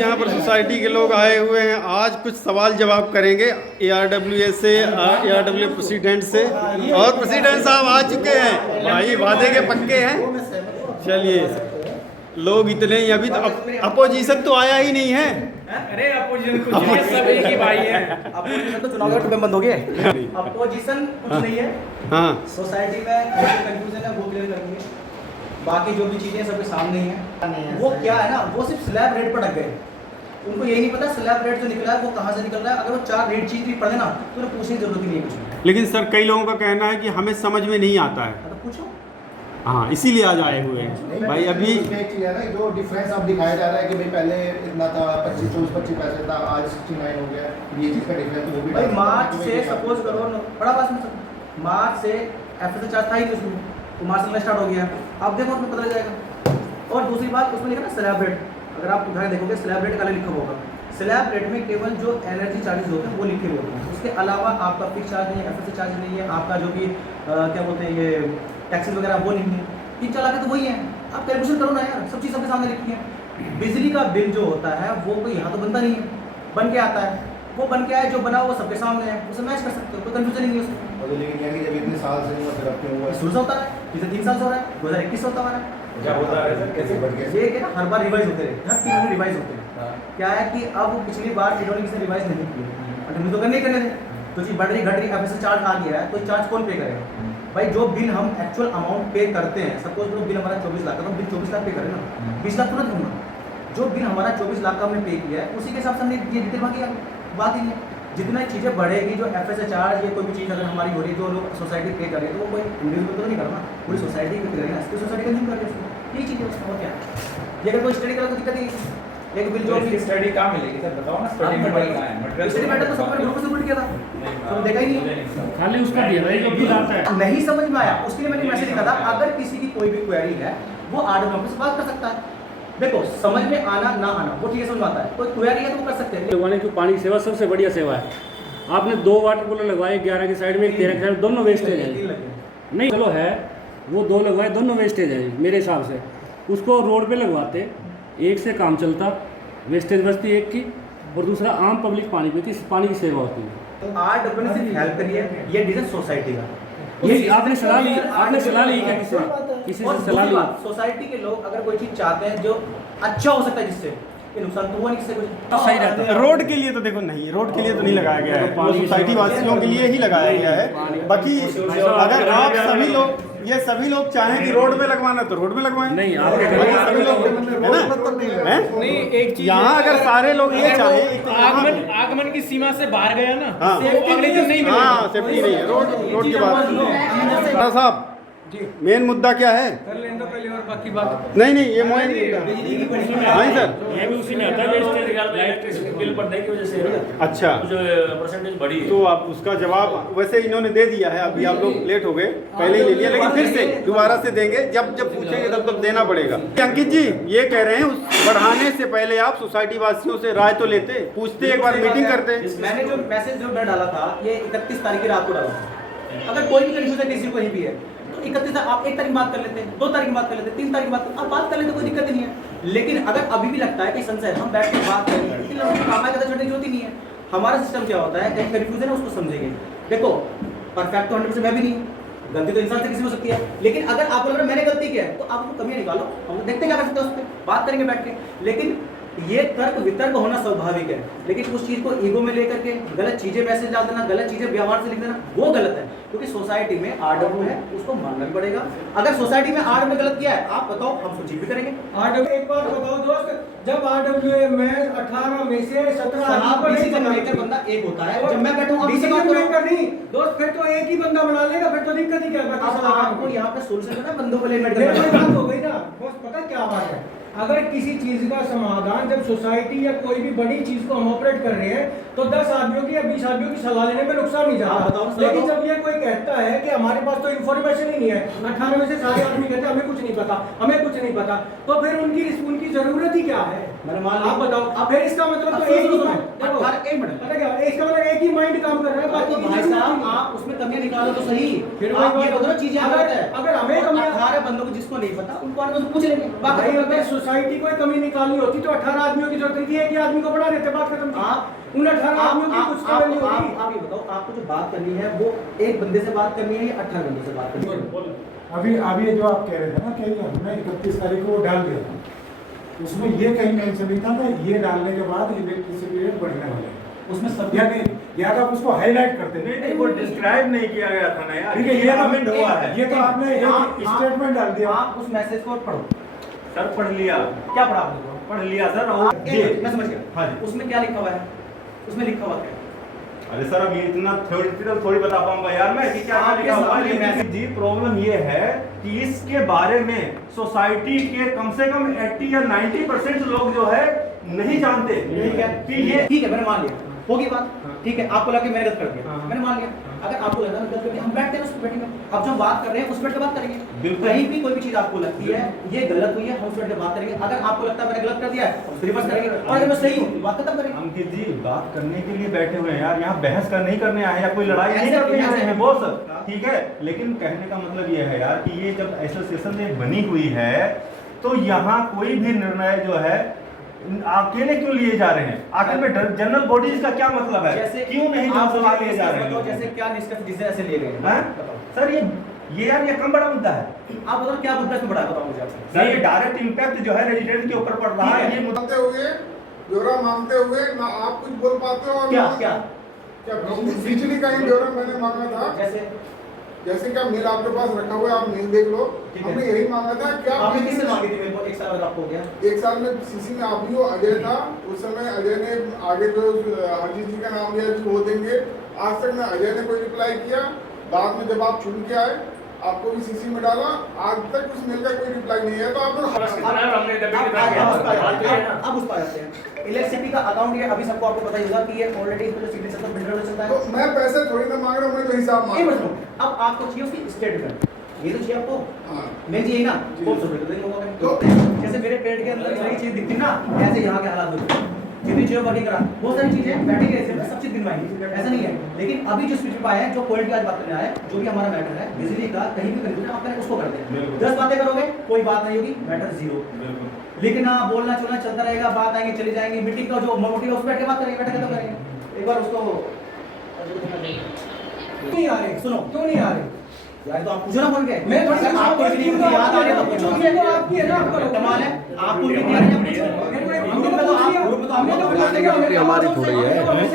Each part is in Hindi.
यहाँ पर सोसाइटी के लोग आए हुए हैं। आज कुछ सवाल जवाब करेंगे ARWA से, ARWA प्रेसिडेंट से, और प्रेसिडेंट साहब आ चुके हैं भाई, वादे के पक्के हैं। चलिए, लोग इतने ही, अभी तो अपोजिशन तो आया ही नहीं है। अरे अपोजिशन कुछ नहीं है, सब एक ही भाई है। अपोजिशन तो चुनाव का बंद हो गया। अपोजिशन कुछ नहीं है। हाँ, सोसाइटी में कंफ्यूजन है, वो क्लियर करेंगे। बाकी जो भी चीजें सबके सामने ही हैं। वो क्या है ना, वो सिर्फ स्लैब रेट पर अटक गए। उनको यही नहीं पता स्लैब रेट जो निकला है वो कहाँ से निकल रहा है। अगर वो 4 रेट चीज भी पढ़े ना तो उन्हें पूछने की जरूरत ही नहीं है कुछ। लेकिन सर कई लोगों का कहना है कि हमें समझ में नहीं आता है। तो पूछो। हाँ, इसीलिए आज आए हुए हैं भाई। अभी एक चीज है ना, जो डिफरेंस अब दिखाया जा रहा है कि भाई पहले इतना था 25 पैसे था, आज 69 हो गया। ये चीज का डिफरेंस वो भी भाई मार्च से सपोज करो बड़ा बात में मार्च से FSA चार्ज था ही नहीं उसमें, तो मार्च से स्टार्ट हो गया। अब देखो उसमें पता लग जाएगा। और दूसरी बात उसमें लिखा ना स्लैब रेट, अगर आप उधर देखोगे स्लैब रेट काले लिखा होगा। स्लैब रेट में केवल जो एनर्जी चार्जेस होते हैं वो लिखे हुए होते हैं। उसके अलावा आपका फिक्स चार्ज नहीं है, FSA चार्ज नहीं है, आपका जो भी क्या बोलते हैं ये टैक्सेस वगैरह वो नहीं है। 3-4 लाख तो वही है। आप कैलकुलेशन करो ना यार, सब चीज़ सबके सामने लिखी है। बिजली का बिल जो होता है वो कोई यहाँ तो बनता नहीं है, बन के आता है। वो बन के आए, जो बना वो सबके सामने है, उसे मैच कर सकते हो, कोई कंफ्यूजन नहीं है उसमें। और लेकिन ये कि जब इतने साल से वो फिर क्यों हुआ शुरू से होता है, पिछले 3 साल से हो रहा है, 2021 से होता आ रहा है। क्या होता है सर, कैसे बढ़ गया? ये क्या ना, हर बार रिवाइज होते रहे, हर 3 महीने रिवाइज होते हैं। क्या है कि अब पिछली बार इन्होंने किसी रिवाइज नहीं किया, अटेम्प्ट तो करने थे, तो चीज बढ़ रही घट रही, FSA चार्ज आ गया है तो चार्ज कौन पे करेगा? भाई जो बिल हम एक्चुअल अमाउंट पे करते हैं, सपोज बिल हमारा 24 लाख का, तो बिल 24 लाख पे करें ना, 20 लाख तुरंत होगा। जो बिल हमारा 24 लाख का हमने पे किया है उसी के हिसाब से हमने ये डिटेल बाकी बात ही है। जितना चीज़ें बढ़ेगी, जो FSA चार्ज या कोई भी चीज़ अगर हमारी हो रही है, जो लोग सोसाइटी पे कर रहे हैं, तो वो कोई इंडिविजुअल तो नहीं करना, पूरी सोसाइटी पे करेगा, इसकी सोसाइटी कंज्यूम कर रही है उसको। यही चीज़ है उसमें, और क्या ये अगर कोई स्टडी करा तो दिक्कत नहीं। एक बिल जो स्टडी कहाँ मिलेगी सर, बताओ ना। स्टडी मटेरियल कहाँ है? स्टडी मैटर तो सब ग्रुप से सबमिट किया था, तो देखा ही नहीं, खाली उसका दिया था जो बिल आता है। नहीं समझ में आया। उसके लिए मैंने मैसेज लिखा था, अगर किसी की कोई भी क्वेरी है वो RDO ऑफिस से बात कर सकता है। देखो समझ में आना ना आना वो ठीक है, समझ में आता है। कोई क्वेरी है तो वो कर सकते हैं। लगवाने की पानी सेवा सबसे बढ़िया सेवा है। आपने 2 वाटर कूलर लगवाए, 11 की साइड में, 13 की साइड, दोनों वेस्टेज है। नहीं चलो है, वो 2 लगवाए, दोनों वेस्टेज है मेरे हिसाब से। उसको रोड पे लगवाते, एक से काम चलता, वेस्टेज बचती एक की, और दूसरा आम पब्लिक पानी पीती, पानी की सेवा होती है। RDO ने सिर्फ हेल्प करी है, ये डिसीजन सोसाइटी का। ये आपने सलाह ली, आपने सलाह ली क्या किसी से सलाह ली? सोसाइटी के लोग अगर कोई चीज चाहते हैं जो अच्छा हो सकता है, जिससे ये नुकसान तो हुआ नहीं, किससे कुछ सही रहता है। रोड के लिए तो देखो नहीं, रोड के लिए तो नहीं लगाया गया है, वो सोसाइटी वासियों के लिए ही लगाया गया है। बाकी अगर आप सभी लोग, ये सभी लोग चाहें कि रोड में लगवाना तो रोड में लगवाएं। नहीं, आपके सभी लोग है ना, हैं? नहीं, एक चीज यहाँ अगर सारे लोग ये चाहें, आगमन की सीमा से बाहर गया ना, हाँ, तो अगले दिन नहीं मिलेगा। हाँ सेफ्टी नहीं है रोड के बाद। साहब मेन मुद्दा क्या है? कर लेने दो पहले और बाकी बात। नहीं ये मेन मुद्दा। हाँ सर, ये भी उसी में आता है, वेस्टेज इलेक्ट्रिसिटी बिल बढ़ने की वजह से अच्छा जो परसेंटेज बढ़ी है। तो आप उसका जवाब वैसे इन्होंने दे दिया है, अभी आप लोग लेट हो गए, पहले ही ले लिया, लेकिन फिर से दोबारा से देंगे, जब पूछेंगे तब देना पड़ेगा। अंकित जी ये कह रहे हैं उस बढ़ाने से पहले आप सोसाइटी वासियों से राय तो लेते, पूछते, एक बार मीटिंग करते। मैंने जो मैसेज जो मैं डाला था ये 31 तारीख की रात को डाला था। अगर कोई भी कंफ्यूजन किसी को कहीं भी है तो 31 आप 1 तारीख बात कर लेते हैं, 2 तारीख बात कर लेते हैं, 3 तारीख बात आप बात कर लेते, कोई दिक्कत नहीं है। लेकिन अगर अभी भी लगता है कि संशय, हम बैठ के बात करेंगे, छोड़ने की जरूरत ही नहीं है। हमारा सिस्टम क्या होता है, कहीं कंफ्यूजन है उसको समझेंगे। देखो परफेक्ट तो 100% मैं भी नहीं, गलती तो इंसान से किसी हो सकती है, लेकिन अगर आप बोल मैंने गलती किया है तो आप उसको कमियां निकालो, हम देखते क्या कर सकते हैं, उस पर बात करेंगे बैठ के। लेकिन ये तर्क वितर्क होना स्वाभाविक है, लेकिन उस चीज को ईगो में लेकर के गलत चीजें मैसेज डाल देना, गलत चीजें व्यवहार से लिख देना, वो गलत है। क्योंकि सोसाइटी में RDO है, उसको मानना भी पड़ेगा। अगर सोसाइटी में RDO में गलत किया है, आप बताओ, हम सूची भी करेंगे। RDO एक बात बताओ दोस्त, जब RWA में 18 में से 17 डिसीजन मेकर बंदा एक होता है, जब मैं बैठूंगा डिसीजन मेकर नहीं दोस्त, फिर तो एक ही बंदा बना लेगा, फिर तो दिक्कत ही क्या है। आपको यहाँ पे सोल्यूशन है, बंदों को लेमेट ये करना बात हो गई ना दोस्त, पता क्या बात है, अगर किसी चीज का समाधान जब सोसाइटी या कोई भी बड़ी चीज को हम ऑपरेट कर रहे हैं तो 10 आदमियों की या 20 आदमियों की सलाह लेने में नुकसान नहीं जाता। लेकिन जब ये कोई कहता है कि हमारे पास तो इन्फॉर्मेशन ही नहीं है, 98 में से सारे आदमी कहते हैं हमें कुछ नहीं पता, हमें कुछ नहीं पता, तो फिर उनकी जरूरत ही क्या है? मैंने मान आप बताओ, अब फिर इसका मतलब तो एक ही देखो, एक मिनट पता क्या इसका मतलब एक ही माइंड काम कर रहा है, बाकी तो की भाई चीजें साहब नहीं। आप उसमें कमियां निकालो तो सही। फिर आप वही ये बात- दोनों चीजें अगर- गलत है। अगर हमें कमियां- 18 बंदों को जिसको नहीं पता उनको आने में पूछ लेंगे। भाई बाकी अगर सोसाइटी को कमी निकालनी होती तो 18 आदमियों की जरूरत थी, एक ही आदमी को बढ़ा देते, बात खत्म थी। आप उन 18 आदमियों की कुछ कमी नहीं होती। आप ये बताओ, आपको जो बात करनी है वो एक बंदे से बात करनी है या 18 बंदों से बात करनी है? अभी ये जो आप कह रहे थे ना कि हमने 31 तारीख को डाल दिया था, उसमें ये कहीं मेंशन नहीं था कि ये डालने के बाद इलेक्ट्रिसिटी रेट बढ़ने वाले हैं। उसमें सब या नहीं, या तो आप उसको हाईलाइट करते नहीं, वो डिस्क्राइब नहीं किया गया था ना यार। ठीक है, ये कमेंट हुआ है। ये तो आपने एक स्टेटमेंट डाल दिया। आप उस मैसेज को पढ़ो। सर पढ़ लिया, क्या पढ़ा आपने? पढ़ लिया सर। मैं समझ गया। हाँ जी। उसमें क्या लिखा हुआ है? उसमें लिखा हुआ क्या है? अरे सर अब ये इतना थ्योरेटिकल थोड़ी बता पाऊंगा यार मैं कि क्या आपके लिखा हुआ है। सामने लेकिन जी प्रॉब्लम ये है कि इसके बारे में सोसाइटी के कम से कम 80 या 90% लोग जो है नहीं जानते ठीक है, कि ये ठीक है, मैंने मान लिया, होगी बात। ठीक है, आपको लगा कि मैंने गलत कर दिया, मैंने मान लिया। अगर आपको लगा गलत कर दिया, हम बैठते हैं उस पर बैठेंगे। अब जो हम बात कर रहे हैं उस पर बात करेंगे। बिल्कुल। कहीं भी कोई भी चीज आपको लगती है ये गलत हुई है, हम उस पर बात करेंगे। अगर आपको लगता है मैंने गलत कर दिया है, हम रिवर्स करेंगे। और अगर मैं सही हूँ तो बात खत्म करेंगे। अंकित जी बात करने के लिए बैठे हुए हैं यार, यहाँ बहस कर नहीं करने आए हैं या कोई लड़ाई नहीं ऐसे- करने आए ऐसे- हैं बॉस, ठीक है। लेकिन कहने का मतलब ये है यार कि ये जब एसोसिएशन में बनी हुई है तो यहाँ कोई भी निर्णय जो है अकेले क्यों लिए जा रहे हैं? आखिर में जनरल बॉडीज का क्या मतलब है? जैसे क्यों नहीं आप सलाह लिए जा रहे बताओ, हैं? जैसे क्या निष्कर्ष जिससे ऐसे लिए गए हैं? हैं? बताओ। सर ये यार ये कम बड़ा मुद्दा है आप बताओ क्या मुद्दा इसमें बड़ा बताओ मुझे आपसे। सर। ये डायरेक्ट इम्पैक्ट जो है रेजिडेंट के ऊपर पड़ रहा है, ये मुद्दा मानते हुए ब्यौरा मांगते हुए ना आप कुछ बोल पाते हो और क्या ना- क्या क्या बिजली का ही ब्यौरा मैंने मांगा था। जैसे क्या मिल आपके पास रखा हुआ है, आप मिल देख लो। ठीक है। हमने यही मांगा था। क्या आपने किससे मांगी थी मेरे को? एक साल अगर आपको हो गया। एक साल में सीसी में आप ही हो, अजय था उस समय। अजय ने आगे जो हरजीत जी का नाम लिया कि वो देंगे। आज तक ना अजय ने कोई रिप्लाई किया। बाद में जब आप चुन के आए आपको भी सीसी में डाला, आज तक उस मेल का कोई रिप्लाई नहीं है। तो आप अब उस पर आते हैं। इलेक्ट्रिसिटी का अकाउंट ये अभी सबको आपको पता ही होगा कि ये ऑलरेडी इस पे जो सिग्नेचर तो बिल्डर चलता है। तो मैं पैसे थोड़ी ना मांग रहा हूँ, मैं तो हिसाब मांग ये रहा मत लो। हूँ। अब आपको चाहिए उसकी स्टेटमेंट, ये तो चाहिए आपको। हाँ। मैं चाहिए ना जी। वो सब दे देंगे। जैसे मेरे पेट के अंदर सारी चीज दिखती ना, ऐसे यहाँ के हालात होते हैं। जितनी चीजें वर्किंग करा बहुत सारी चीजें बैठेंगे ऐसे में सब चीज गिनवाएंगे, ऐसा नहीं है। लेकिन अभी जो स्विच पे आया है, जो पॉइंट की आज बात करने आया है, जो भी हमारा मैटर है बिजली का, कहीं भी कंफ्यूजन आप उसको करते हैं। 10 बातें करोगे कोई बात नहीं होगी, मैटर जीरो। लिखना बोलना चलना चलता रहेगा, बात आएंगे चली जाएंगे। मीटिंग का जो मोटिव है उस पर बैठ के बात करेंगे, बैठ के खत्म करेंगे। एक बार उसको नहीं आ रहे, सुनो। क्यों नहीं आ रहे? यार तो आप पूछो ना फोन के। मैं थोड़ी सी आपको इतनी मुझे याद आ रही है तो पूछो। ये तो आपकी है ना, आपका कमाल है, आपको इतनी याद है पूछो। ग्रुप में तो आप ग्रुप में तो हमने तो आप पूछा कि हमारी थोड़ी है। हमारी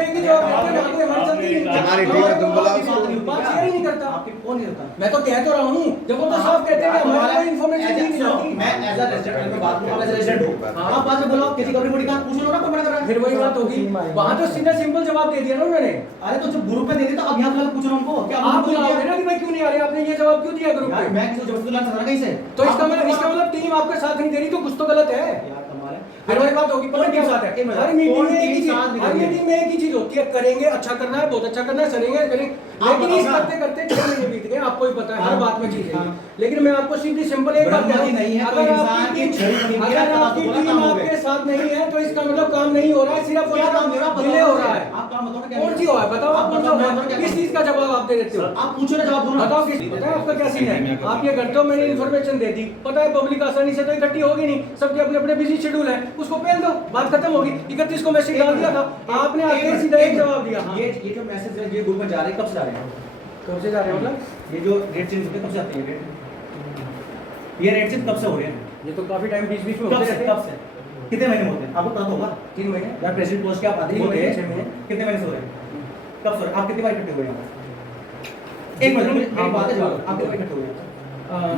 ठीक है, तुम बुलाओ इसको। बात शेयर ही नहीं करता। आपकी फोन नहीं होता। मैं तो कह तो रहा हूँ, जब वो तो साफ कहते हैं कि हमारे कोई इन्फॉर्मेशन दी नहीं जाती। मैं एज अ रेजिडेंट में बात करूंगा, एज अ रेजिडेंट हूं। आप बाद में बोलो किसी गवर्नमेंट बॉडी का पूछ लो ना, कौन मना कर रहा है? फिर वही बात होगी, वहाँ तो सीधा सिंपल जवाब दे दिया ना उन्होंने। अरे तो जब ग्रुप में दे दी तो अब यहाँ बुला के पूछ रहा हूं उनको। क्या आप बुलाओगे ना कि मैं क्यों नहीं आ रही, आपने ये जवाब क्यों दिया ग्रुप यार में? मैं किसी को जबरदस्ती ला सकता कहीं से? तो इसका मतलब टीम आपके साथ नहीं दे रही, तो कुछ तो गलत है। यार कमाल है। फिर वही बात होगी, पता क्या बात है? हर मीटिंग में एक ही चीज, हर मीटिंग में एक ही चीज होती है, करेंगे, अच्छा करना है, बहुत अच्छा करना है, सरेंगे करेंगे। लेकिन इस करते करते 6 महीने बीत गए, आपको ही पता है, हर बात में चीज है। लेकिन मैं आपको सीधी सिंपल एक बात ब्रह्मा कहूं, जी नहीं है, अगर कोई आपकी इंसान टीम- की छड़ी बनी हुई है, अगर तो आपकी बोला टीम काम हो आपके गया। साथ नहीं है तो इसका मतलब काम नहीं हो रहा है, सिर्फ क्या काम हो रहा है? डिले हो रहा है। आप काम बताओ ना क्या कौन सी हो है बताओ, आप कौन सा बताओ, हो मैं क्या किस चीज का जवाब आप दे देते हो? आप पूछो ना, जवाब दो ना। बताओ किस, पता है आपका क्या सीन है? आप ये करते हो, मैंने इन्फॉर्मेशन दे दी, पता है पब्लिक आसानी से तो इकट्ठी होगी नहीं, सबके अपने अपने बिजी शेड्यूल है, उसको पेल दो, बात खत्म होगी। 31 को मैसेज डाल दिया था, आपने आके सीधा एक जवाब दिया। ये जो मैसेज है ये ग्रुप में जा रहे हैं, कब से जा रहे हैं? कब से जा रहे हैं मतलब? ये जो रेट चेंज होते हैं कब से आते हैं रेट? ये रेट चेंज कब से हो रहे हैं? ये तो काफी टाइम बीच बीच में कब होते से रहते कब से? कितने महीने में होते हैं? आपको पता होगा। 3 महीने। यार प्रेसिडेंट पोस्ट के आप आते 3 होते महीने, हैं 6 महीने। कितने महीने से हो रहे हैं? कब से हो रहे हैं? आप कितनी बार इकट्ठे हुए हैं? एक मिनट मेरी बात है, जवाब आप कितने बार इकट्ठे हुए हैं?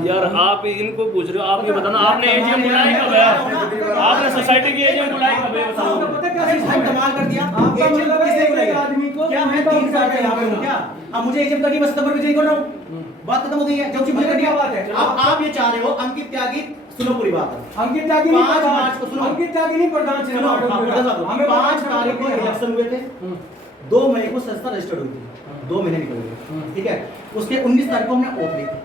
यार आप इनको पूछ रहे हो, आप ये बताना आपने एजीएम बुलाई कब है? आपने सोसाइटी की एजीएम बुलाई कब है आपको बताओ। पता क्या अरे सिस्टम भाई है? कमाल कर दिया। आपका एजेंट मतलब है किसने एक बुलाया? आदमी को क्या मैं 3 साल से यहाँ पे हूँ क्या? अब मुझे एजेंट करनी, मैं सितंबर में जेल कर रहा हूँ। बात खत्म हो गई है। जो चीज मुझे करनी है, बात है। आप ये चाह रहे हो अंकित त्यागी, सुनो पूरी बात है। अंकित त्यागी नहीं 5 प्रधान, मार्च को सुनो। अंकित त्यागी नहीं प्रधान से सुनो, हमें 5 तारीख को इलेक्शन हुए थे। 2 मई को संस्था रजिस्टर्ड हुई थी, 2 महीने निकल गए, ठीक है। उसके 19 तारीख को हमने ऑफ ली थी।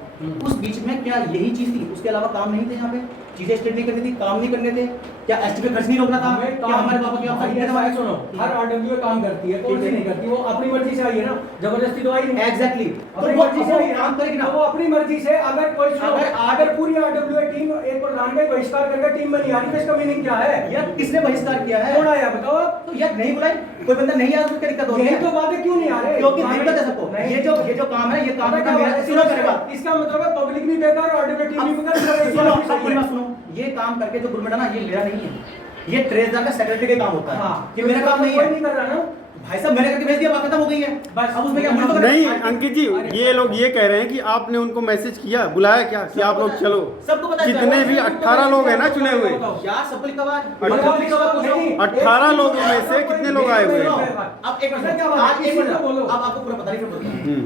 उस बीच में क्या यही चीज थी? उसके अलावा काम नहीं थे यहाँ पे? चीजें स्ट्रेट नहीं करनी थी, काम नहीं करने थे, क्या एस्टिमेट खर्च नहीं रोकना था, क्या हमारे पापा क्या सुनो, हर आरडब्ल्यू काम करती है, कौन सी नहीं करती, वो अपनी मर्जी से आई है ना, जबरदस्ती तो आई नहीं। एग्जैक्टली, अपनी मर्जी से काम करेगी ना, वो अपनी मर्जी से। अगर कोई अगर पूरी आरडब्ल्यू टीम एक प्रधान का बहिष्कार करके टीम में नहीं आ रही तो इसका मीनिंग क्या है? यार किसने बहिष्कार किया है? कौन आया बताओ? तो यार नहीं बुलाए, कोई बंदा नहीं आया तो क्या दिक्कत हो रही यही है? तो बात है, क्यों नहीं आ रहे? क्योंकि दिक्कत है सबको। ये जो काम है, ये काम पता क्या का बात है? सुनो करेगा। इसका मतलब है पब्लिक भी बेकार और आरडब्ल्यू टीम भी बेकार। सुनो, अपनी बात सुनो, ये काम करके जो गवर्नमेंट है ना, ये मेरा नहीं है, ये ट्रेजर का सेक्रेटरी का काम होता है। हाँ, ये मेरा काम नहीं है। नहीं कर रहा ना भाई साहब, मैंने करके भेज दिया, बात खत्म हो गई है बस। अब उसमें क्या मुझे तो नहीं अंकित जी, ये लोग ये कह रहे हैं कि आपने उनको मैसेज किया, बुलाया क्या कि आप लोग चलो? सबको पता है, जितने भी 18 लोग हैं ना चुने हुए, यार सबको लिखा हुआ है। 18 लोगों में से कितने लोग आए हुए हैं? अब एक मिनट, आज एक मिनट, अब आपको पूरा पता नहीं फिर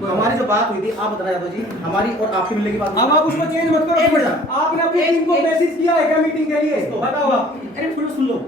तो हमारी जो बात हुई थी, आप बताना यादव जी, हमारी और आपकी मिलने की बात। अब आप उसको चेंज मत करो। एक मिनट, आपने अपनी टीम को मैसेज किया है क्या मीटिंग के लिए? बताओ आप। अरे पूरा सुन लो,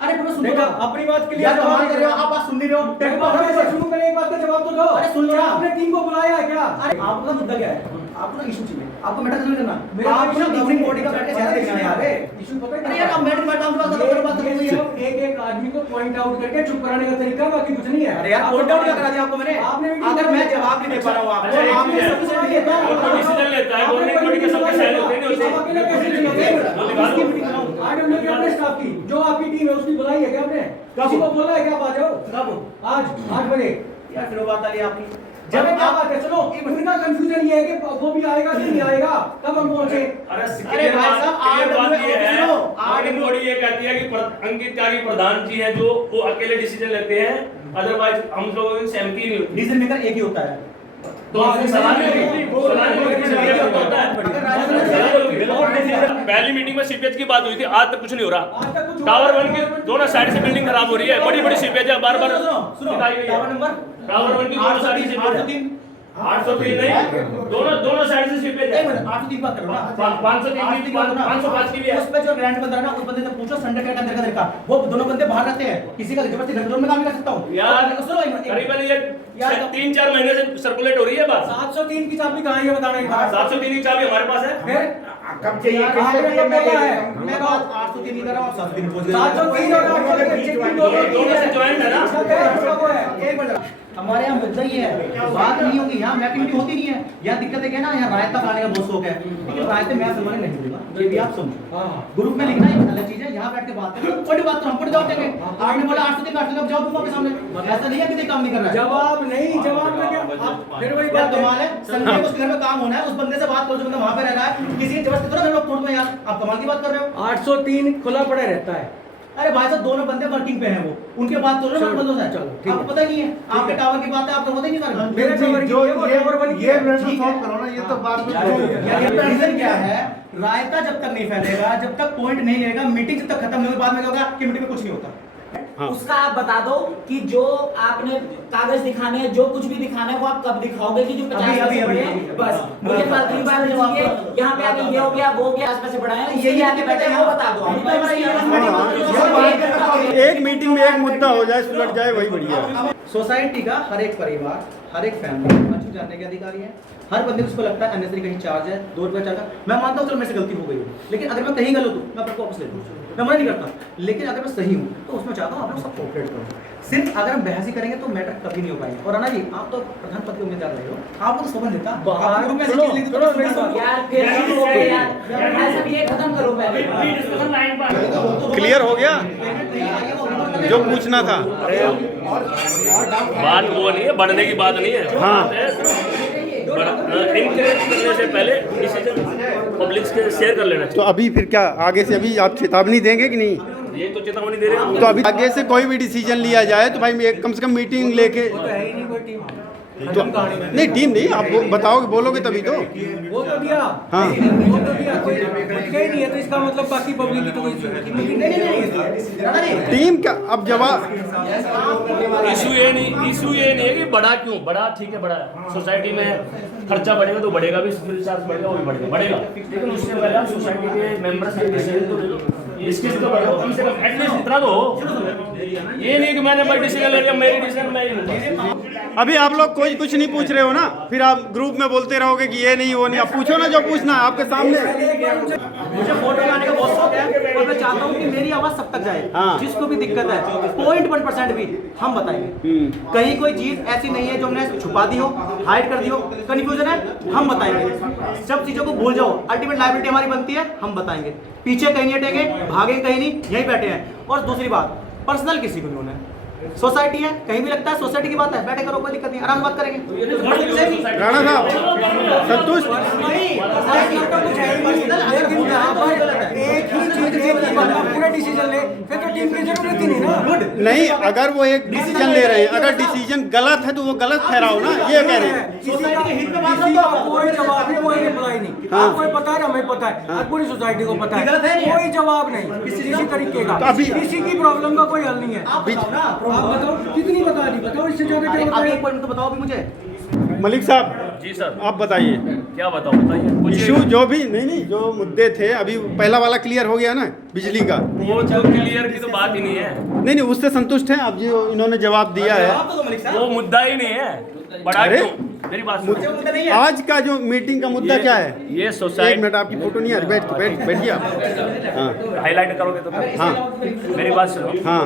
अरे पूरा सुन लो, देखा, अपनी बात के लिए यार कमाल कर रहे हो आप, बात सुन नहीं रहे हो। एक बात मैं शुरू करें, एक बात का जवाब तो दो। अरे सुन लो ना, आपने टीम को बुलाया है क्या? अरे आपका मुद्दा क्या है? आपको ना इशू चाहिए, आपको मैटर नहीं करना, मेरा आपको ना issue गवर्निंग बॉडी का बैठ के चेहरा देखना है यहाँ पे। इशू पता है अरे क्या? यार अब मैटर बैठा हूँ, बात ये सिर्फ एक आदमी को पॉइंट आउट करके चुप कराने का तरीका, बाकी कुछ नहीं है। अरे यार पॉइंट आउट क्या करा दिया आपको मैंने? आपने अगर मैं जवाब नहीं दे पा रहा हूँ अच्छा, एक आपको, आपने चीज़ है। सबसे पहले था, वो डिसीजन लेता है, गवर्निंग बॉडी के सबके सहन होते हैं, नहीं होते? आप अकेले कैसे चुनोगे? इसकी मीटिंग कराओ। आरडब्ल्यू के अपने स्टाफ की, जो आपकी टीम है उसकी बुलाई है क्या आपने? किसी को बोला है क्या आप आ जाओ? कब? आज 8 बजे। यार फिर वो बात आ रही आपकी, जब क्या बात है? सुनो, इतना कंफ्यूजन ये है कि वो भी आएगा कि नहीं आएगा, कब हम पहुंचे? अरे भाई साहब, क्लियर बात ये है, सुनो, गवर्निंग बॉडी ये कहती है कि अंकित त्यागी प्रधान जी हैं जो वो अकेले डिसीजन लेते हैं, अदरवाइज हम लोगों की सहमति नहीं होती। डिसीजन मेकर एक ही होता है। तो आपसे सलाह पहली मीटिंग में सीपीएच की बात हुई थी, आज तक कुछ नहीं हो रहा। टावर 1 की दोनों साइड से बिल्डिंग खराब हो रही है, बड़ी बड़ी सीपीएच है, बार बार दिखाई गई है। टावर नंबर टावर 1 की दोनों साइड से 803 803 नहीं, दोनों साइड से सीपीएच है। 803 बात करो ना, 503 की 505 की भी है। उस पे जो ग्रैंड बंदा है ना, उस बंदे से पूछो संडे का अंदर का तरीका, वो दोनों बंदे बाहर रहते हैं, किसी का जबरदस्ती लॉकडाउन में काम नहीं कर सकता हूं यार सुनो एक मिनट, करीबन ये 3-4 महीने से सर्कुलेट हो रही है बात। 703 की चाबी कहाँ है ये बताना एक बार। 703 की चाबी हमारे पास है। फिर कब चाहिए? आपने कब बोला है? मैं बात 803 नहीं कर रहा हूं, आप 703 पहुंच गए। 703 और 803 दोनों से ज्वाइंट है ना। इसका क्या है? इसका वो है। एक मिनट, हमारे यहाँ मुद्दा ही है, बात नहीं होगी, यहाँ मैपिंग होती नहीं है। यहाँ दिक्कत है क्या ना, यहाँ रायता बनाने का बहुत शौक है, लेकिन रायते मैं समझने नहीं दूंगा, ये भी आप समझो। ग्रुप में लिखना है अलग चीज है, यहाँ बैठ के बात करें, कोई बात तो हमको जवाब देंगे। आपने बोला 803 का जवाब दूंगा आपके सामने, ऐसा नहीं है कि काम नहीं कर रहा है। जवाब नहीं, जवाब में क्या? फिर वही क्या बात कमाल है, संडे को उसके घर में काम होना है, उस बंदे से बात करो जो बंदा वहां पे रह रहा है, किसी की जबरदस्ती थोड़ा लोग तोड़ दो यार, आप कमाल की बात कर रहे हो। 803 खुला पड़ा रहता है। अरे भाई साहब दोनों बंदे वर्किंग पे हैं, वो उनके बात करो ना बंदों से। चलो, ठीक है। आपको पता ही नहीं है, आपके टावर की बात है, आपको पता ही नहीं कर रहा। मेरे टावर की है, वो टावर बन की है। ठीक है। करो ना, ये तो बात में यार रीजन क्या है, रायता जब तक नहीं फैलेगा, जब तक पॉइंट नहीं लेगा, मीटिंग जब तक खत्म नहीं होगी, बाद में क्या होगा कि मीटिंग में कुछ नहीं होता। उसका आप बता दो कि जो आपने कागज दिखाने हैं, जो कुछ भी दिखाना है वो आप कब दिखाओगे कि जो 50 पैसे बढ़े हैं, बस मुझे फालतू की बात नहीं है। यहाँ पे आके ये हो गया वो हो गया, 50 पैसे बढ़ाए हैं, यही आके बैठे हैं, वो बता दो। एक मीटिंग में एक मुद्दा हो जाए, सुलझ जाए, वही बढ़िया है। सोसाइटी का हर एक परिवार, हर एक फैमिली अच्छी जानने के अधिकारी है। हर बंदे को उसको लगता है अननेसेसरी कहीं चार्ज है, 2 रुपये चार्ज है। मैं मानता हूँ चलो मेरे से गलती हो गई है, लेकिन अगर मैं कहीं गलत हूँ मैं आपको वापस ले लूँ, मैं मना नहीं करता। लेकिन अगर मैं सही हूँ तो उसमें चाहता हूँ आप लोग सब कोऑपरेट करो। सिर्फ अगर हम बहसी करेंगे तो मैटर कभी नहीं हो पाएंगे। और अना जी, आप तो प्रधान पद के उम्मीदवार रहे हो, आपको तो समझ लेता बाहर ग्रुप में सुनो, ऐसी चीज़ लिखी तो यार फिर शुरू हो गए यार, ऐसा भी ये खत्म करो पहले। डिस्कशन लाइन पर क्लियर हो गया जो पूछना था? बात वो नहीं है, बढ़ने की बात नहीं है। हाँ। इनकरेज करने से पहले डिसीजन पब्लिक से शेयर कर लेना तो चाहिए। अभी फिर क्या आगे से, अभी आप चेतावनी देंगे कि नहीं? ये तो चेतावनी दे रहे हैं। तो अभी आगे से कोई भी डिसीजन लिया जाए तो भाई कम से कम मीटिंग लेके, वो तो है ही नहीं कोई टीम। तो नहीं टीम नहीं, आप बताओगे, बोलोगे तभी तो। वो तो दिया, हाँ। वो तो दिया, कोई ही नहीं है, तो इसका मतलब बाकी पब्लिक की तो कोई कीमत नहीं। टीम का अब जवाब, इशू ये नहीं है कि बड़ा क्यों, बड़ा ठीक है, बड़ा सोसाइटी में खर्चा बढ़ेगा तो बढ़ेगा भी, सिविल चार्ज बढ़ेगा वो भी बढ़ेगा, लेकिन उससे पहले आप सोसाइटी के मेंबर्स के डिसीजन तो ले लो, इसके तो बढ़ो कम से कम, एटलीस्ट इतना तो हो। ये नहीं कि मैंने डिसीजन ले लिया, मेरी डिसीजन मैं ही लूंगा। अभी आप लोग कोई कुछ नहीं पूछ रहे हो ना, फिर आप ग्रुप में बोलते रहोगे कि ये नहीं वो नहीं। आप पूछो ना जो पूछना है आपके सामने। मुझे वोट लगाने का बहुत शौक है और मैं चाहता हूँ कि मेरी आवाज सब तक जाए। हाँ। जिसको भी दिक्कत है 0.1% भी हम बताएंगे। कहीं कोई चीज ऐसी नहीं है जो हमने छुपा दी हो, हाइड कर दी हो, कंफ्यूजन है, हम बताएंगे। सब चीजों को भूल जाओ, अल्टीमेट लायबिलिटी हमारी बनती है, हम बताएंगे। पीछे कहीं नहीं हटेंगे, भागे कहीं नहीं, यहीं बैठे हैं। और दूसरी बात, पर्सनल किसी को नहीं होना है। सोसाइटी है, कहीं भी लगता है सोसाइटी की बात है, बैठे करो, कोई दिक्कत नहीं, आराम बात करेंगे। राणा साहब संतुष्ट? एक ही चीज एक ही बंदा पूरा डिसीजन ले, फिर तो टीम की जरूरत ही नहीं ना। नहीं, अगर वो एक डिसीजन ले रहे हैं, अगर डिसीजन गलत है तो वो गलत ठहराओ ना, ये कह रहे हैं। सोसाइटी के हित में बात करता हूं, कोई जवाब नहीं, कोई रिप्लाई नहीं। आपको पता है, हमें पता है, पूरी सोसाइटी को पता है, कोई जवाब नहीं किसी तरीके का। किसी की प्रॉब्लम का कोई हल नहीं है। आप बताओ कितनी बता दी, बताओ इससे ज्यादा क्या अभी बताएं? एक पॉइंट तो बताओ अभी मुझे। मलिक साहब जी सर, आप बताइए, क्या बताओ, बताइए। इशू जो भी नहीं जो मुद्दे थे, अभी पहला वाला क्लियर हो गया ना, बिजली का? वो तो क्लियर की तो बात ही नहीं है, नहीं, उससे संतुष्ट हैं आप जो इन्होंने जवाब दिया है? वो मुद्दा ही नहीं है। बड़ा अरे, क्यों? मेरी बात सुनो। आज का जो मीटिंग का मुद्दा क्या है? ये एक सोसाइटी मिनट, आपकी फोटो नहीं आ रही, बैठिए आप। हाँ हाईलाइट करोगे तो हाँ मेरी बात सुनो। हाँ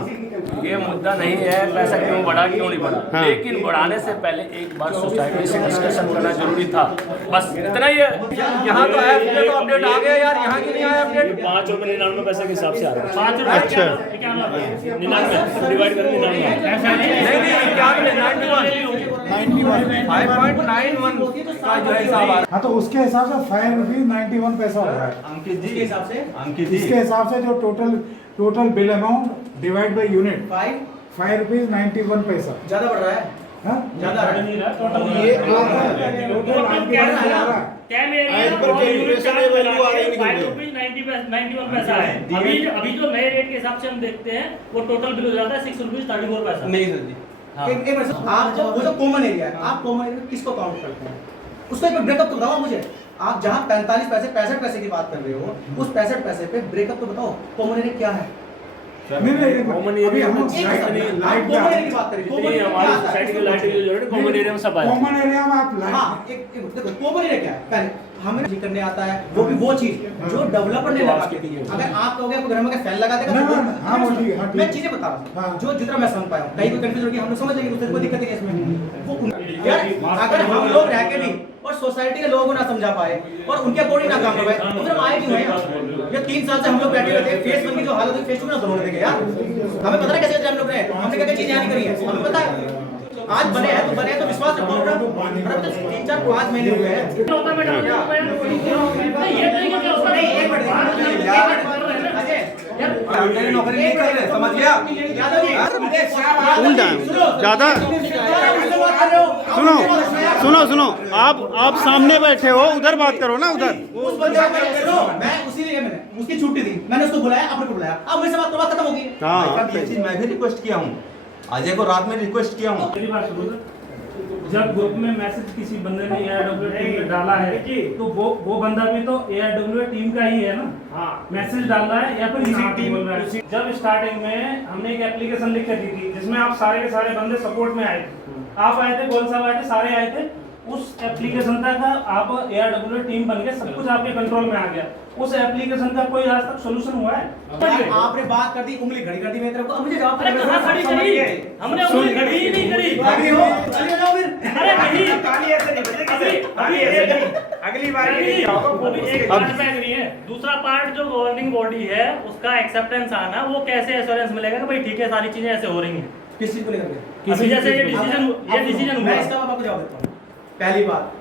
ये मुद्दा नहीं है पैसा क्यों बढ़ा क्यों नहीं बढ़ा, हाँ। लेकिन बढ़ाने से पहले एक बार सोसाइटी से डिस्कशन करना जरूरी था, बस इतना ही है। यहाँ तो है, तो अपडेट आ गया यार, यहाँ की नहीं आया अपडेट। 5 रुपये 99 पैसे के हिसाब से आ रहा है। 5 रुपये अच्छा। 99 डिवाइड करके 5.91 का जो है हिसाब आ रहा हाँ, तो उसके हिसाब से 5 रुपीज 91 पैसा हो रहा है। है जिसके हिसाब से इसके हिसाब से जो total bill amount divide by unit 5 rupees 91 पैसा ज्यादा बढ़ रहा है, हाँ? ज्यादा ये टोटल आपके पास आ रहा है। अभी जो नए रेट के हिसाब से हम देखते हैं वो टोटल बिल हो जाता है 6 रुपीज 34 पैसा। नहीं सर जी, एक मिनट, आप वो जो कॉमन एरिया है, आप कॉमन एरिया किसको काउंट करते हैं? उसका एक ब्रेकअप तो बताओ मुझे। आप जहाँ 45 पैसे 65 पैसे की बात कर रहे हो, उस 65 पैसे पे ब्रेकअप तो बताओ, कॉमन एरिया क्या है? कॉमन एरिया में लाइट कॉमन एरिया की बात करें, इतनी हमारी सोसाइटी की लाइट की जो कॉमन एरिया में सब आया। कॉमन एरिया में आप हाँ, एक देखो कॉमन एरिया क्या है, पहले हमें जी करने आता है, वो भी वो चीज जो डेवलपर ने लगा के दी है। अगर आप कहोगे आपको घर में फैन लगा देगा तो हाँ, वो ठीक है, मैं चीजें बता रहा हूँ जो जितना मैं समझ पाया हूँ। कहीं कोई कंफ्यूजन होगी हम लोग समझ लेंगे, उससे कोई दिक्कत नहीं है इसमें। वो यार अगर हम लोग रह के भी और सोसाइटी के लोगों को ना समझा पाए और उनके अकॉर्डिंग ना काम कर पाए तो फिर हम आए क्यों हैं? ये 3 साल से हम लोग बैठे रहते हैं, फेस 1 की जो हालत है फेस 2 में ना दोनों देंगे यार। हमें पता है कैसे हम लोग रहे, हमने क्या चीजें यहाँ नहीं करी है, हमें पता है। आज बने हैं तो विश्वास रखो ना। अरे तो 3 4 5 महीने हुए हैं। नौकरी नहीं कर रहे, समझ गया? उल्टा ज्यादा सुनो, आप सामने बैठे हो, उधर बात करो ना, उधर। उस बंदे को मैं उसीलिए मैंने उसकी छुट्टी दी, मैंने उसको बुलाया, आपने को बुलाया, अब मेरे से बात खत्म होगी। हाँ, ये चीज मैं भी रिक्वेस्ट किया हूँ, अजय को रात में रिक्वेस्ट किया हूँ। मेरी बात सुनो, जब ग्रुप में मैसेज किसी बंदे ने ARWA टीम पे डाला है तो वो बंदा भी तो ARWA टीम का ही है ना। हाँ, मैसेज डाल रहा है या फिर किसी टीम बोल रहा है। जब स्टार्टिंग में हमने एक एप्लीकेशन लिख कर दी थी जिसमें आप सारे के सारे बंदे सपोर्ट में आए थे, आप आए थे, गोल साहब आए थे, सारे आए थे। उस एप्लीकेशन तक आप ARWA टीम बन गए, सब कुछ आपके कंट्रोल में आ गया। उस एप्लीकेशन का कोई आज तक सोल्यूशन हुआ है? आपने बात कर दी, उंगली खड़ी कर दी मेरी तरफ, अब मुझे जवाब अरे कहाँ खड़ी करी? हमने उंगली खड़ी ही नहीं करी। अभी हो, चलिए जाओ फिर। अरे नहीं, अगली बार एक पार्ट में एग्री है, दूसरा पार्ट जो गवर्निंग बॉडी है उसका एक्सेप्टेंस आना, वो कैसे एश्योरेंस मिलेगा कि भाई ठीक है सारी चीजें ऐसे हो रही हैं? किस चीज को लेकर? अभी जैसे ये डिसीजन मैं हुआ। इसका आपको जवाब देता हूँ। पहली बात,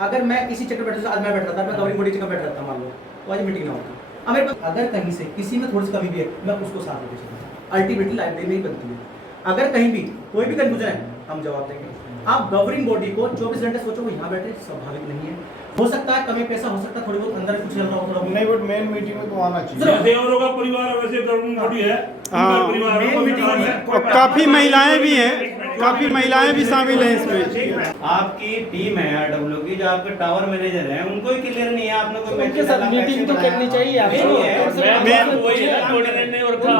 अगर मैं किसी चक्कर बैठ आज मैं बैठ रहा था, मैं गवर्निंग बॉडी चक्कर बैठ रहा था, मान लो तो आज मीटिंग ना होता। मेरे पास अगर कहीं से किसी में थोड़ी सी कमी भी है, मैं उसको साथ लेके चलूंगा। अल्टीमेटली लाइब्रेरी में ही बनती है। अगर कहीं भी कोई भी कंफ्यूजन है, हम जवाब देंगे। आप गवर्निंग बॉडी को 24 घंटे सोचो वो यहाँ बैठे, स्वाभाविक नहीं है। हो सकता है कमी पैसा, हो सकता है थोड़ी बहुत अंदर कुछ चल रहा हो, थोड़ा नहीं, बट मेन मीटिंग में तो आना चाहिए। देवरों का परिवार वैसे गवर्निंग बॉडी है। हाँ, और काफी महिलाएं भी हैं, काफी महिलाएं भी शामिल हैं इसमें। आपकी टीम है ARWA की, जो आपके टावर मैनेजर हैं, उनको ही क्लियर नहीं है। आपने कोई उनके साथ मीटिंग तो करनी चाहिए। मैं वही है, कोऑर्डिनेट नहीं हो रखा।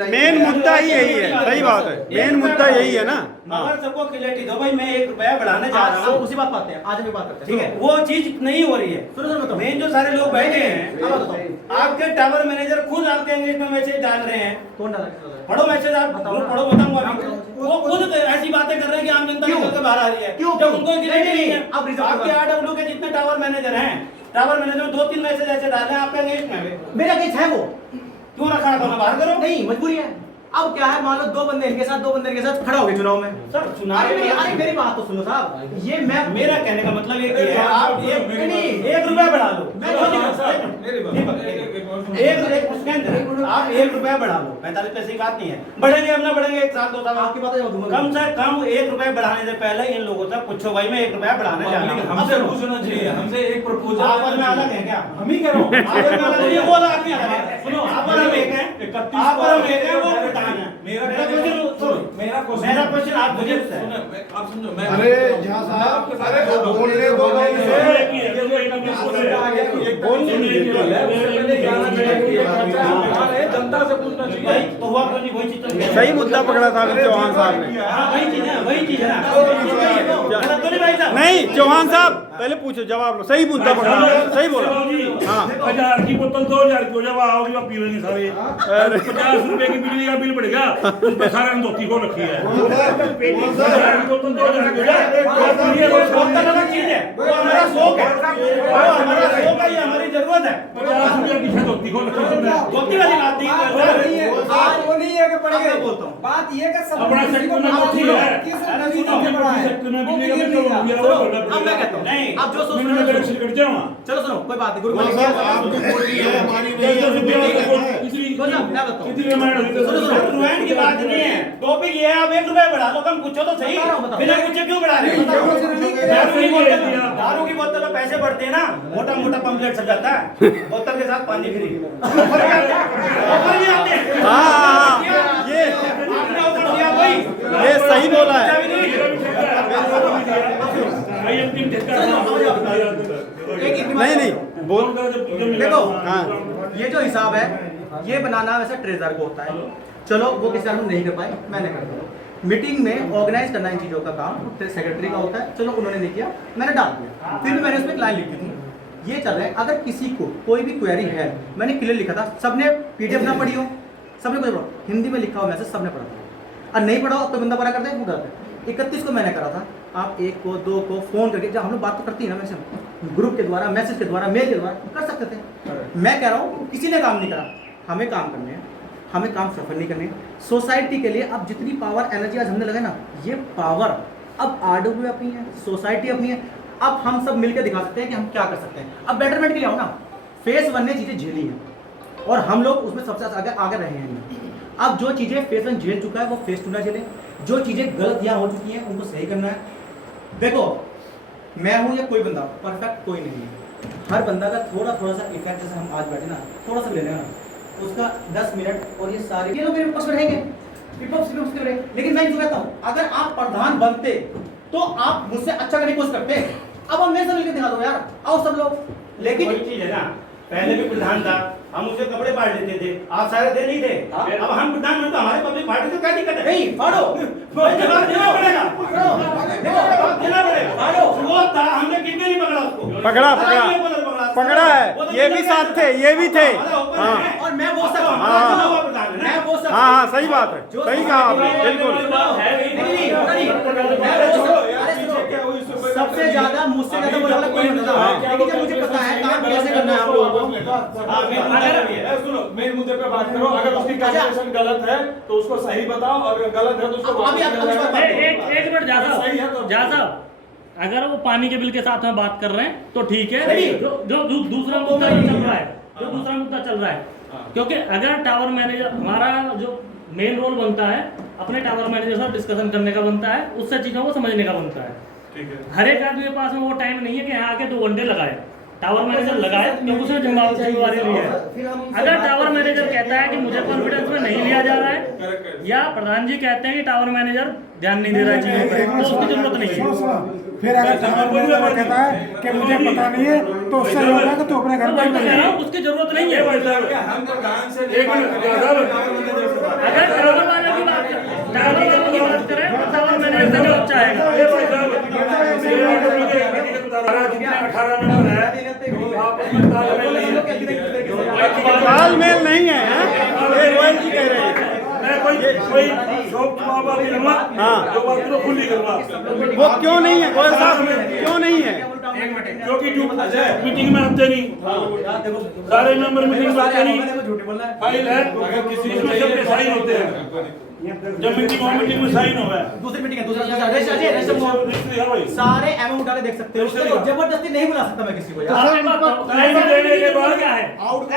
मेन मुद्दा ही यही है, सही बात है, मेन मुद्दा यही है ना। अगर सबको क्लियरिटी दो भाई, मैं 1 रुपया बढ़ाना चाह रहा हूँ, उसी बात पाते हैं, आज भी बात करते हैं, ठीक है। वो चीज नहीं हो रही है। सुनो मेन जो सारे लोग बैठे हैं, अब बताओ, आपके टावर मैनेजर खुद आपके एंगेजमेंट मैसेज डाल रहे हैं। कौन डाला? पढ़ो मैसेज, आप पढ़ो, बताऊंगा अभी। वो खुद ऐसी बातें कर रहे हैं कि आम जनता निकल के बाहर आ रही है, क्यों? जब उनको क्लियरिटी नहीं है। अब रिजल्ट आपके आरडब्ल्यू के जितने टावर मैनेजर हैं, टावर मैनेजर में 2-3 मैसेज ऐसे डाल रहे हैं आपके एंगेजमेंट में। मेरा केस है वो, क्यों रखा है? बाहर करो। नहीं, मजबूरी है। अब क्या है, मान लो 2 बंदे इनके साथ, 2 बंदे इनके साथ खड़ा हो गए चुनाव में। सर चुनाव अरे मेरी बात तो सुनो साहब, ये मैं मेरा कहने का मतलब ये है, आप 1 रुपया बढ़ा लो, मैं आप 1 रुपया बढ़ा लो, 45 पैसे की बात नहीं है। बढ़ेंगे अब ना बढ़ेंगे 1 साल 2 साल आपकी बात है, कम से कम 1 रुपया बढ़ाने से पहले इन लोगों से पूछो भाई मैं 1 रुपया बढ़ाने जा रहा हूं। हमसे पूछना चाहिए, हमसे एक प्रपोजल। आपस में अलग है क्या? हम ही कह रहा हूं, आपस में अलग है, वो अलग आदमी अलग है। सुनो, आप और हम एक हैं, आप और हम एक हैं, वो प्रधान है। मेरा क्वेश्चन आप मुझे आप समझो, मैं अरे जहाँ साहब, अरे बोलने दो जनता से पूछना चाहिए। तो हुआ क्यों नहीं? वही चीज सही मुद्दा पकड़ा था अभी चौहान साहब ने। वही चीज है, वही चीज है। नहीं चौहान साहब पहले पूछो, जवाब लो, सही मुद्दा पकड़ा, सही बोला। हाँ 1000 की बोतल 2000 की हो जाए, आओगे आप पीवेंगे सारे। 50 रुपए की बिजली का बिल बढ़ेगा, उसमें सारे ने धोती को रखी है। 1000 की बोतल 2000 की हो जाए, बोतल अलग चीज है, वो हमारा शौक है, वो हमारा शौक है, ये हमारी जरूरत है। 50 रुपए की धोती को रखी है। धोती वाली बात नहीं कर आज वो नहीं है कि पड़ेगा, बोलता हूँ बात ये कि सब अपना सेक्टर में तो ठीक है, किस नदी से पड़ा है, सेक्टर में बिजली का बिल तो हो गया, वो बढ़ा। अब मैं कहता हूँ, नहीं, अब जो सोच मैंने रहे मेरे सिर कट जाऊँ। चलो सुनो, कोई बात नहीं, गुरु साहब आपकी बोली है, हमारी नहीं है, मैं बताओ। कितनी रामायण रुआन की बात नहीं है, टॉपिक ये है। आप 1 रुपया बढ़ा लो, कम पूछो तो सही, बिना पूछे क्यों बढ़ा रहे हो? दारू की बोतल में पैसे बढ़ते हैं ना, मोटा मोटा पंपलेट सब जाता है, बोतल के साथ पानी फ्री ऑफर भी आते हैं। हाँ, ये आपने ऑफर दिया भाई, ये सही बोला है। नहीं नहीं बोल, देखो हाँ ये जो हिसाब है, ये बनाना वैसे ट्रेजर को होता है। चलो वो किसी कारण नहीं कर पाए, मैंने कर दिया। मीटिंग में ऑर्गेनाइज करना इन चीज़ों का काम सेक्रेटरी का होता है। चलो उन्होंने नहीं किया, मैंने डाल दिया। फिर भी मैंने उसमें एक लाइन लिखी थी, ये चल रहा है, अगर किसी को कोई भी क्वेरी है, मैंने क्लियर लिखा था, सबने पीडीएफ ना पढ़ी हो, सबने कुछ पढ़ा, हिंदी में लिखा हुआ मैसेज सबने पढ़ा था। और नहीं पढ़ा हो कोई बंदा पढ़ा करता है, वो गलत है। 31 को मैंने करा था, आप 1 को 2 को फ़ोन करके, जब हम लोग बात तो करती है ना वैसे ग्रुप के द्वारा, मैसेज के द्वारा, मेल के द्वारा कर सकते थे। मैं कह रहा हूँ किसी ने काम नहीं करा, हमें काम करने हैं, हमें काम सफल नहीं करने। सोसाइटी के लिए अब जितनी पावर एनर्जी आज हमने लगाए ना, ये पावर अब आरडब्ल्यू अपनी है, सोसाइटी अपनी है। अब हम सब मिलकर दिखा सकते हैं कि हम क्या कर सकते हैं। अब बेटरमेंट के लिए आओ ना, फेज 1 ने चीज़ें झेली हैं और हम लोग उसमें सबसे आगे आगे रहे हैं। अब जो चीज़ें फेज 1 झेल चुका है वो फेज 2 ना झेले, जो चीज़ें गलत यहाँ हो चुकी हैं उनको सही करना है। देखो मैं हूँ या कोई बंदा, परफेक्ट कोई नहीं है। हर बंदा का थोड़ा थोड़ा सा इफेक्ट, जैसे हम आज बैठे ना, थोड़ा सा ले लेना उसका 10 मिनट और ये सारे ये लोग मेरे विपक्ष में रहेंगे, विपक्ष में रहेंगे। लेकिन मैं जो कहता हूँ, अगर आप प्रधान बनते तो आप मुझसे अच्छा करने की कोशिश करते। अब हम मेरे से मिलकर दिखा दो यार, आओ सब लोग। लेकिन वही चीज है ना, पहले भी प्रधान था, हम उसके कपड़े फाड़ लेते थे, आप सारे दे नहीं थे। अब हम प्रधान बने तो हमारे कपड़े फाड़ने से क्या दिक्कत है? नहीं फाड़ो, जवाब देना पड़ेगा, जवाब देना पड़ेगा। फाड़ो वो था, हमने कितने नहीं पकड़ा उसको, पकड़ा पकड़ा पकड़ा है, ये भी साथ थे, ये भी थे। हाँ और मैं वो सब मैं वो सब हाँ हाँ सही बात है, सही कहा आपने, बिल्कुल। सबसे ज्यादा मुझसे ज्यादा वो वाला कोई नहीं था, लेकिन जब मुझे पता है काम कैसे करना है हम लोगों को। सुनो, मेन मुद्दे पे बात करो। अगर उसकी कैलकुलेशन गलत है तो उसको सही बताओ, और गलत है तो उसको एक मिनट जा साहब, अगर वो पानी के बिल के साथ में बात कर रहे हैं तो ठीक है। जो दूसरा मुद्दा चल रहा है, जो दूसरा मुद्दा चल रहा है, क्योंकि अगर टावर मैनेजर, हमारा जो मेन रोल बनता है अपने टावर मैनेजर से डिस्कशन करने का बनता है, उससे चीज़ों को समझने का बनता है। हर एक आदमी के पास में वो टाइम नहीं है कि यहाँ आके 2 घंटे लगाए। टावर मैनेजर लगाए क्योंकि उसने जिम्मेवारी ली है। अगर टावर मैनेजर कहता है कि मुझे कॉन्फिडेंस में नहीं लिया जा रहा है, या प्रधान जी कहते हैं कि टावर मैनेजर ध्यान नहीं दे रहा है चीजों पर, तो उसकी जरूरत नहीं है। फिर अगर टावर मैनेजर कहता है कि मुझे पता नहीं है तो उससे होगा कि तू अपने घर पर उसकी जरूरत नहीं है। हम प्रधान से अगर ड्राइवर वाले की बात करें तो सवा महीने से जो अच्छा आएगा। ये भाई साहब, जितने 18 मेंबर हैं, आपस में तालमेल नहीं है। तालमेल नहीं है, हाँ? ये गोयल जी कह रहे हैं। मैं कोई शौक बाबा भी लूंगा, हाँ। जो बात को खुली करूंगा। वो क्यों नहीं है गोयल साहब, क्यों नहीं है? क्योंकि जो मीटिंग में आते नहीं, सारे मेंबर मीटिंग में आते नहीं, फाइल है इसमें सबके साइन होते हैं। जब मीटिंग में साइन हो गया, दूसरी मीटिंग है, दूसरा सारे अमाउंट वाले देख सकते हो। जबरदस्ती नहीं बुला सकता मैं किसी को यार। टाइम देने के बाद क्या है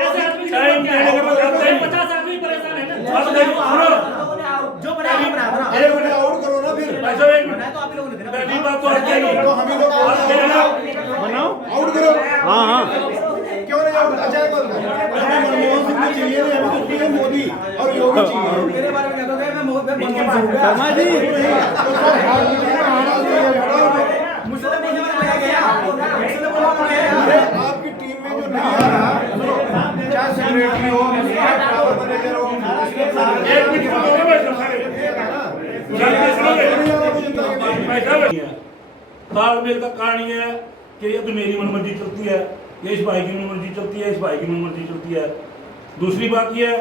ऐसे आदमी टाइम देने के बाद आते हैं। 50 आदमी परेशान है ना। अब देखो, सुनो, जो बनाया वो बनाया था ना। एक मिनट आउट करो ना फिर। ऐसा एक बनाया तो आप ही लोगों ने थे ना। पहली बात तो आते नहीं, तो हम ही लोग आते हैं ना। बनाओ, आउट करो। हाँ हाँ क्यों नहीं आउट? अच्छा है कौन? मनमोहन सिंह को चाहिए नहीं, हमें तो चाहिए मोदी और योगी चाहिए। मेरे बारे में कहते हो मैं मनमोहन सिंह शर्मा जी मुझसे तो नहीं बनाया गया, मुझसे तो बोला गया। आपकी टीम में जो नहीं आ रहा, क्या सेक्रेटरी हो, क्या मैनेजर हो, एक मिनट बोलो ना भाई साहब, सारे तालमेल का कारण ये है कि ये तो मेरी मनमर्जी चलती है, ये इस भाई की मनमर्जी चलती है, इस भाई की मनमर्जी चलती है। दूसरी बात ये है,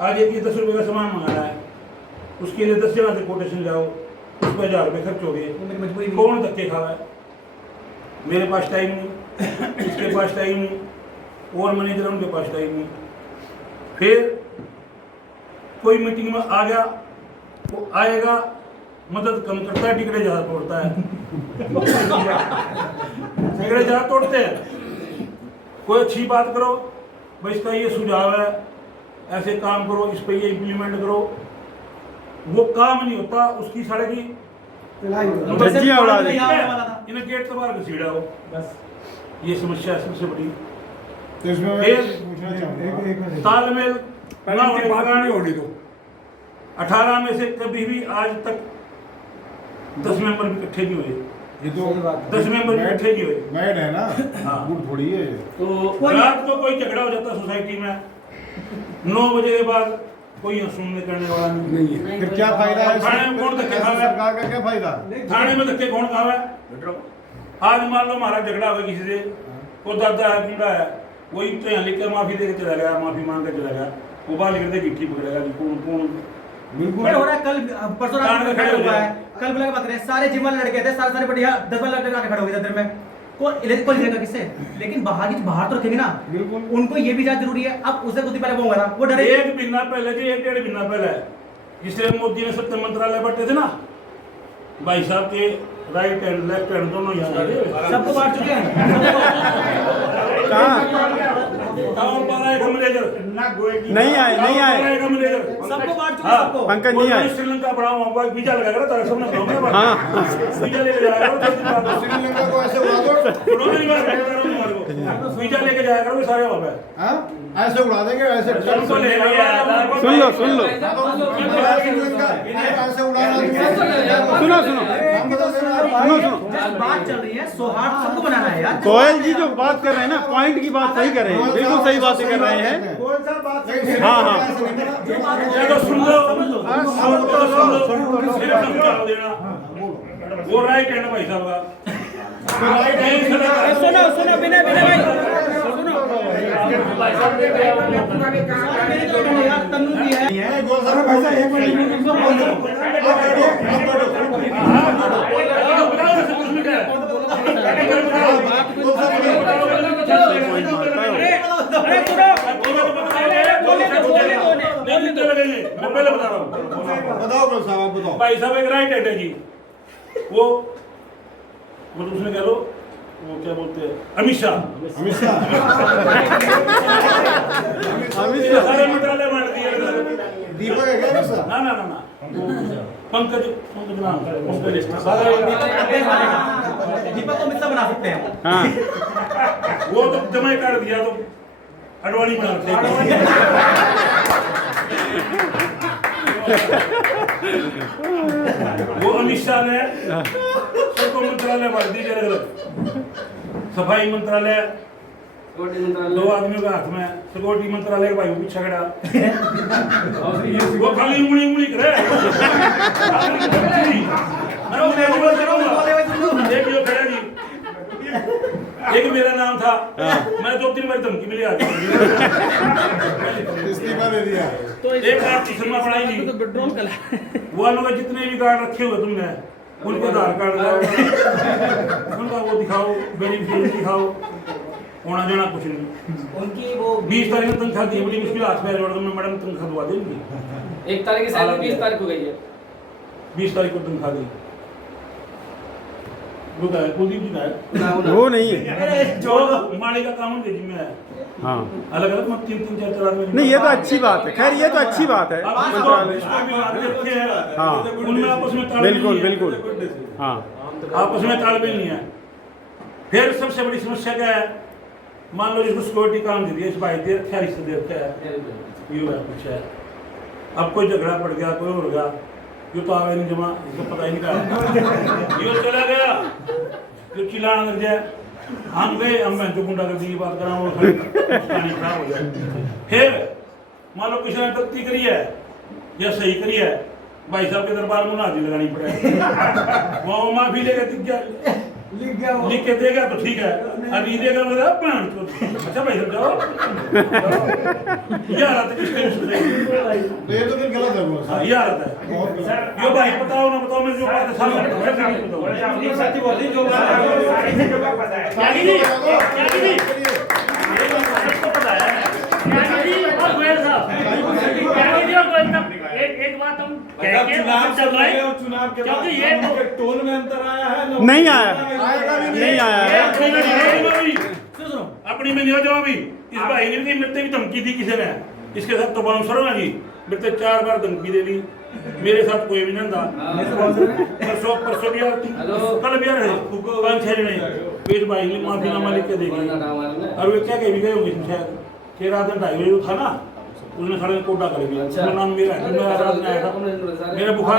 आज एक 10 रुपये का सामान मंगाना है, उसके लिए 10 जगह से कोटेशन जाओ, उस पर 1000 रुपये खर्च हो गए। कौन धक्के खा रहा है? मेरे पास टाइम नहीं, इसके पास टाइम नहीं, और मैनेजर उनके पास टाइम नहीं। फिर कोई मीटिंग में आ गया, वो आएगा, मदद कम करता है, टिकटे ज़्यादा तोड़ता है। टिकटे ज़्यादा तोड़ते हैं। कोई अच्छी बात करो, भाई इसका ये सुझाव है, ऐसे काम करो, इस पे ये इम्प्लीमेंट करो, वो काम नहीं होता, उसकी साढ़े की धज्जियां उड़ा दी। इन्हें गेट के बाहर घसीड़ा हो, बस ये समस्या है सबसे बड़ी। तो इसमें मैं फिर पूछना चाहूँगा, तालमेल पहले इनकी बात नहीं होने दो। 18 में से कभी भी आज तक 10 मेंबर भी इकट्ठे नहीं हुए। ये तो 10 मेंबर भी इकट्ठे नहीं हुए। मैड है ना, हाँ। गुड़ थोड़ी है ये। तो रात को कोई झगड़ा हो जाता सोसाइटी में, 9 बजे के बाद कोई सुनने करने वाला नहीं है। फिर क्या फायदा है? थाने में कौन धक्के खा रहा है? सरकार का क्या फायदा? थाने में धक्के कौन खा रहा है? आज मान लो हमारा झगड़ा हो गया किसी से, वो दादा है, बूढ़ा है, वही तो यहाँ लिख कर माफी दे के चला गया, माफी मांग कर चला गया, वो बाल करते गिट्टी पकड़ेगा कि कौन कौन बिल्कुल हो रहा है। कल परसों रात में खड़े हुआ है, कल बुला के बात करें, सारे जिम वाले लड़के थे, सारे बढ़िया 10 लड़के आके खड़े हो गए इधर में। कौन लेगा किससे? लेकिन बाहर तो रखेंगे ना, बिल्कुल। उनको ये भी जांच जरूरी है। अब उससे कुछ पहले वो होगा ना, वो डरे। एक महीना पहले जी, 1-1.5 महीना पहले जिससे मोदी ने सत्य मंत्रालय बैठे थे ना, भाई साहब के राइट हैंड लेफ्ट हैंड दोनों यहाँ सबको बांट चुके हैं। नहीं आए सबको बांट चुके हैं, सबको। पंकज नहीं आए। श्रीलंका बढ़ाऊँ वीजा लगाएगा तारा सबने हाँ वीजा लेके जाएगा, श्रीलंका को ऐसे उड़ा दो, वीजा लेके जाएगा वो सारे वहाँ पे। हाँ? ऐसे उड़ा देंगे, ऐसे सबको ले जाएगा। सुन लो ऐसे उड़ाना सुनो जस्ट बात चल रही है, सौहार्द सबको बनाना है यार। गोयल जी जो बात कर रहे हैं ना, पॉइंट की बात सही कर रहे हैं, बिल्कुल सही बातें कर रहे हैं। हाँ हाँ तो सुन लो, सिर्फ समझा देना, वो राइट हैंड भाई साहब का सुनो बिना भाई तन्नू भी है। मैं पहले बता रहा हूँ, बताओ साहब, आप बताओ। भाई साहब एक राइट हैंड है जी, वो मतलब उसमें कह लो, वो क्या बोलते हैं, अमित शाह सारे मंत्रालय बांट दिए। दीपक है क्या अमित शाह? ना पंकज नाम दीपक को मिस्टर बना सकते हैं। हाँ वो तो जमा कर दिया तो अडवाणी बना सकते हैं। वो अमित शाह ने सबको मंत्रालय बांट दिए अलग अलग, सफाई मंत्रालय, दो आदमियों के हाथ में सिक्योरिटी मंत्रालय का भाई वो पीछे खड़ा वो खाली उंगली उंगली करे मैं वो बात करूंगा एक जो खड़ा जी एक मेरा नाम था मैं 2-3 बार धमकी मिली आती इस्तीफा दे दिया। तो एक बार शर्मा पढ़ाई जी वो लोग जितने भी कार्ड रखे हुए तुमने उनके आधार कार्ड लगाओ उनका वो दिखाओ बेनिफिशियरी दिखाओ होना जाना कुछ नहीं। उनकी वो 20 तारीख को तनख्वाह दी बड़ी मुश्किल हाथ में जोड़ में मैडम तनख्वाह दवा देंगी 1 तारीख की सैलरी 20 तारीख को गई है 20 तारीख को तनख्वाह दी वो का कुलदीप जी का है वो नहीं है जो माली का कानून के जिम्मे है हाँ अलग अलग मत 3-4 आदमी नहीं ये तो अच्छी बात है खैर ये तो अच्छी बात है मंत्रालय हाँ उनमें आपस में तालमेल बिल्कुल नहीं है। बिल्कुल हाँ आपस में तालमेल नहीं है। फिर सबसे बड़ी समस्या क्या है मान लो जिसको सिक्योरिटी काम दे दिया इस भाई देर क्या रिश्ते देर क्या है ये है कुछ है अब कोई झगड़ा पड़ गया कोई हो गया ये तो आवे नहीं जमा इसको पता ही नहीं क्या ये चला गया जो चिल्लाने लग जाए हम गए हम मैं जो गुंडा कर दी बात करा वो पानी खराब हो जाए। फिर मान लो किसी ने गलती करी है या सही करी है भाई साहब के दरबार में हाजिरी लगानी पड़े वो माफी लेके लिख के देगा तो ठीक है अभी देगा मतलब अच्छा भाई साहब जाओ यार आते किसके ये तो फिर गलत है वो। यार आता है यो भाई बताओ ना बताओ मैं जो बात है सामने बताओ साथी बोली जो पता है क्या जी सबको पता है क्या जी और गोयल साहब क्या जी और गोयल साहब एक बात हम कह के चल रहे हैं चुनाव के क्योंकि ये टोन में अंतर आया है नहीं आया नहीं आया अपनी में नहीं जवाबी इस भाई ने भी मिलते भी धमकी दी किसी ने इसके साथ तो बाउंसर ना जी मिलते 4 बार धमकी दे दी मेरे साथ कोई भी नहीं था परसों भी कल भी आ रहे 5-6 जने इस भाई ने माफीनामा लिख के दे दिया और वे क्या कह भी गए होंगे शायद 6-7 ढाई बजे था ना उसने सारे कोटा कर दिया मेरा नाम मेरा है मैं रात में आया था मेरा बुखार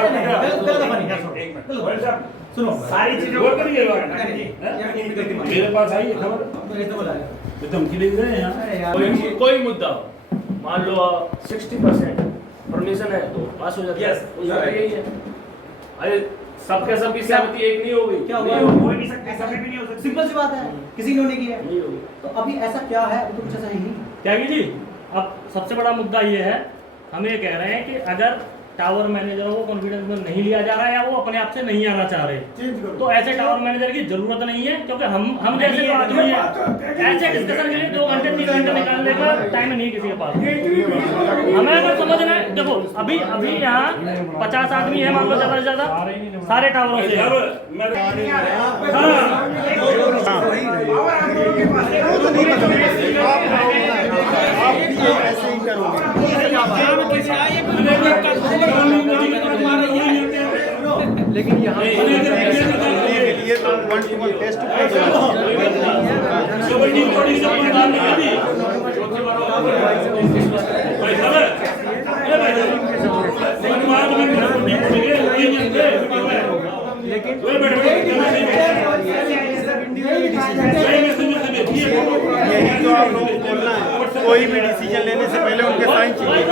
सुनो सारी चीजें और करिए मेरे पास आई है खबर धमकी दे रहे हैं यहाँ कोई मुद्दा हो मान लो 60% परमिशन है तो पास हो जाता है यही है अरे सबके सबकी सहमति एक नहीं होगी क्या हुआ हो नहीं सकते सभी भी नहीं हो सकते सिंपल सी बात है किसी ने नहीं किया नहीं होगी तो अभी ऐसा क्या है वो तो कुछ ऐसा ही नहीं। त्यागी जी अब सबसे बड़ा मुद्दा ये है हम ये कह रहे हैं कि अगर टावर मैनेजरों को कॉन्फिडेंस में नहीं लिया जा रहा है या वो अपने आप से नहीं आना चाह रहे तो ऐसे टावर मैनेजर की जरूरत नहीं है क्योंकि हम जैसे जो आदमी है ऐसे डिस्कशन के लिए 2 घंटे 3 घंटे निकालने का टाइम नहीं किसी के पास। हमें अगर समझना है देखो अभी यहाँ 50 आदमी है मान लो ज्यादा से ज्यादा सारे टावरों से ऐसे ही करोगे लेकिन यहाँ ये तो 1-to-1 टेस्ट यही तो आप लोगों को बोलना है कोई भी डिसीजन लेने से पहले उनके साइन चाहिए।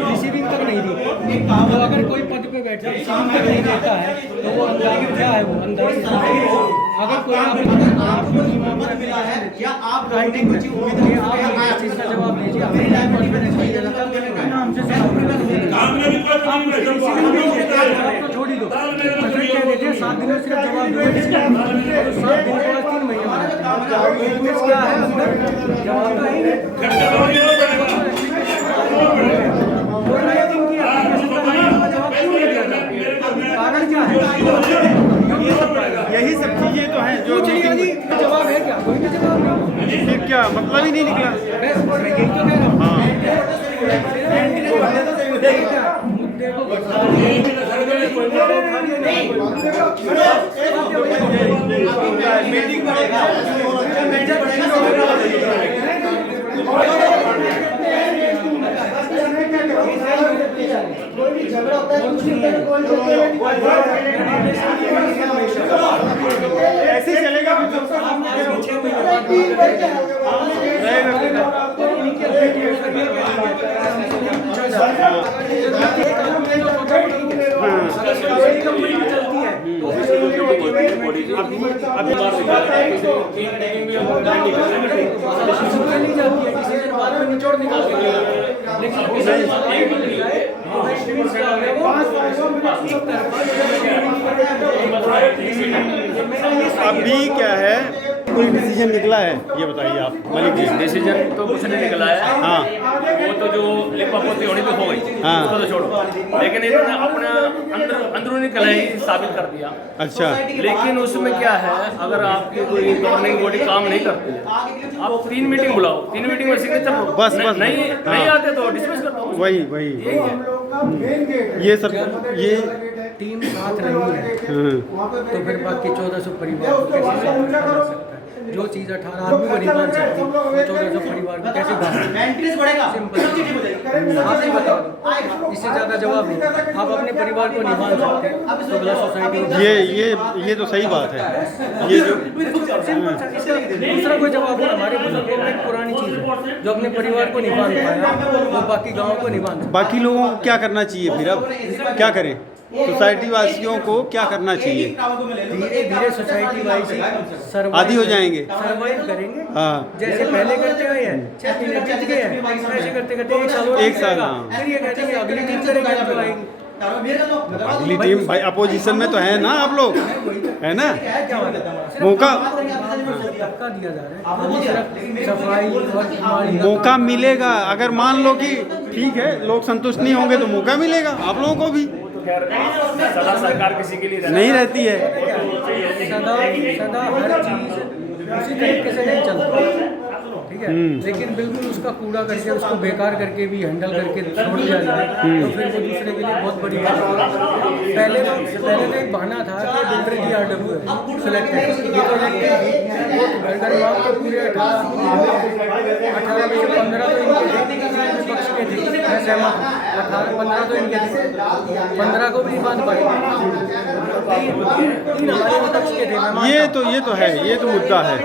रिसीविंग तक नहीं दी तो अगर कोई पद पे बैठा रिसीविंग तक नहीं देता है तो वो अंदर क्या है वो अंदर अगर कोई आपको मत मिला है या आप राइटिंग में आप चीज का जवाब लीजिए छोड़ ही दो कह देते 7 दिनों से जवाब दो 7 दिन के बाद 3 महीने क्या है अंदर जवाब तो यही सब चीजें तो हैं जो जवाब है क्या कोई भी जवाब नहीं फिर क्या मतलब ही नहीं निकला। यही तो कह रहा मीटिंग बढ़ेगा कोई भी झगड़ा होता है ऐसे ही चलेगा अभी क्या है, कोई डिसीजन निकला है ये बताइए आप मलिक जी। डिसीजन तो कुछ नहीं निकला है। हाँ वो तो जो लिपापोती होनी तो हो गई, हाँ। उसको तो छोड़ो, लेकिन इन्होंने अपना अंदरूनी कलह साबित कर दिया। अच्छा, लेकिन उसमें क्या है, अगर आपकी कोई गवर्निंग बॉडी काम नहीं करती है, आप 3 मीटिंग बुलाओ, 3 मीटिंग में सिग्नेचर लो, बस नहीं आते तो डिसमिस कर दो। वही ये सब ये टीम साथ नहीं है तो फिर बाकी 1400 परिवार को कैसे संभाल सकता है? जो चीज़ 18 आदमी को नहीं बांध सकती वो 1400 परिवार को कैसे बांध? सिंपल, आप ही बता दो, इससे ज़्यादा जवाब नहीं। आप अपने परिवार को नहीं बांध सकते तो भला सोसाइटी को ये तो सही बात है। ये जो दूसरा कोई जवाब नहीं। हमारे बुजुर्गों में एक पुरानी चीज़ है, जो अपने परिवार को नहीं बांध पाया वो बाकी गाँव को नहीं बांध। बाकी लोगों को क्या करना चाहिए फिर? अब क्या करें? सोसाइटी वासियों को क्या करना चाहिए? धीरे धीरे सोसाइटी वाइज आदी हो जाएंगे, सर्वाइव करेंगे। हाँ जैसे पहले करते आए हैं, 6 महीने बीत गए हैं, ऐसे करते करते एक साल हाँ। फिर ये कहते हैं कि अगली टीम करेंगे जो आएगी। अगली टीम भाई अपोजिशन में तो है ना आप लोग, है ना? मौका दिया जा रहा है, सिर्फ सफाई और मौका मिलेगा। अगर मान लो कि ठीक है लोग संतुष्ट नहीं होंगे तो मौका मिलेगा आप लोगों को भी। सदा सरकार किसी के लिए नहीं रहती है, सदा हर चीज उसी तरीके से नहीं चलती, ठीक है। लेकिन बिल्कुल उसका कूड़ा करके उसको बेकार करके भी हैंडल करके छोड़ दिया जाए तो फिर वो दूसरे के लिए बहुत बड़ी बात है। पहले तो एक बहाना था कि बिल्डर की RW है सिलेक्टेड, ये तो वो घर घर में तो पूरे 18 में से 15 तो इनके पक्ष के थे, मैं सहमत हूँ। 18-15 तो इनके थे, 15 को भी बांध पाए, 3 हमारे विपक्ष के थे। ये तो है, ये तो मुद्दा है।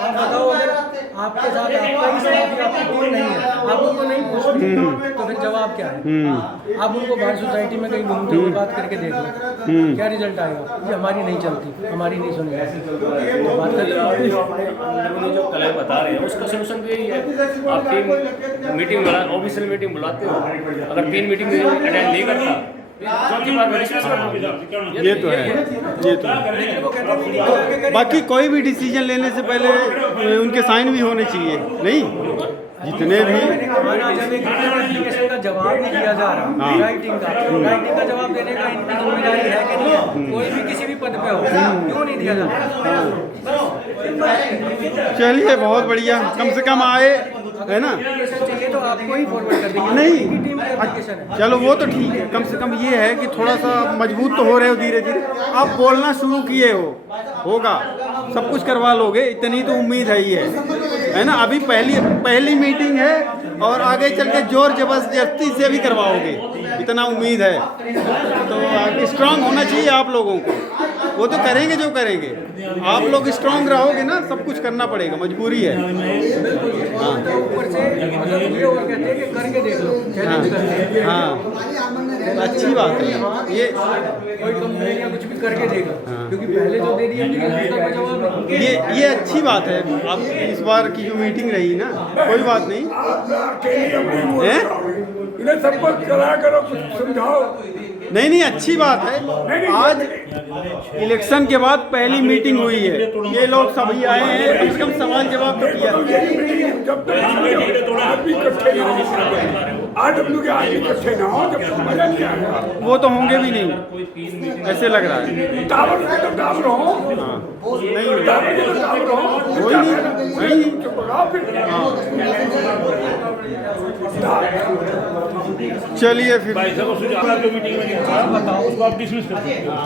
आप बताओ, अगर आपके साथ आपका ही समाज आपकी टीम नहीं है, आप उनको नहीं पूछते तो फिर जवाब क्या है? आप उनको बाहर सोसाइटी में कहीं घूमते हुए बात करके देख लो, क्या रिजल्ट आएगा? ये हमारी नहीं चलती, हमारी नहीं सुनी जो कलह बता रहे हैं उसका सोल्यूशन तो यही है, आप टीम मीटिंग ऑफिशियल मीटिंग बुलाते हो, अगर 3 मीटिंग अटेंड नहीं करता चौथी बार डिस्कस कर दो। ये तो है। बाकी कोई भी डिसीजन लेने से पहले उनके साइन भी होने चाहिए, नहीं? जितने भी एप्लीकेशन का जवाब नहीं दिया जा रहा, राइटिंग का जवाब देने का इनकी जिम्मेदारी है कि नहीं है? कोई भी किसी भी पद पे हो, क्यों नहीं दिया जा रहा? चलिए बहुत बढ़िया, कम से कम आए, है ना? चाहिए तो आपको ही फॉरवर्ड कर देंगे, नहीं टीम का एप्लीकेशन है। चलो वो तो ठीक है, कम से कम ये है कि थोड़ा सा मजबूत तो हो रहे हो धीरे धीरे। आप बोलना शुरू किए होगा, सब कुछ करवा लोगे, इतनी तो उम्मीद है ना? अभी पहली मीटिंग है और आगे चल के जोर जबरदस्ती से भी करवाओगे, इतना उम्मीद है। तो स्ट्रांग होना चाहिए आप लोगों को, वो तो करेंगे जो करेंगे। आप लोग स्ट्रांग रहोगे ना, सब कुछ करना पड़ेगा, मजबूरी है। हाँ ऊपर से ये और कहते हैं कि करके देख लो, चैलेंज करते हैं। हाँ अच्छी बात है ये, कोई कंप्लेन या कुछ भी करके देगा, क्योंकि पहले जो दे दिया ये अच्छी बात है। आप इस बार की जो मीटिंग रही ना, कोई बात नहीं है, इन्हें सबको चला करो, कुछ समझाओ। नहीं अच्छी बात है। आज इलेक्शन के बाद पहली मीटिंग हुई है, ये लोग सभी आए हैं, कम से कम सवाल जवाब तो किया। जब तक आदमी इकट्ठे ना हो, RW के आदमी इकट्ठे ना हो, जब तक मजा नहीं आएगा। वो तो होंगे भी नहीं, ऐसे लग रहा है। टावर हो, नहीं टावर हो, कोई नहीं। चलिए फिर भाई साहब सुझाव जो मीटिंग में नहीं था, बताओ उसको आप डिसमिस कर दो।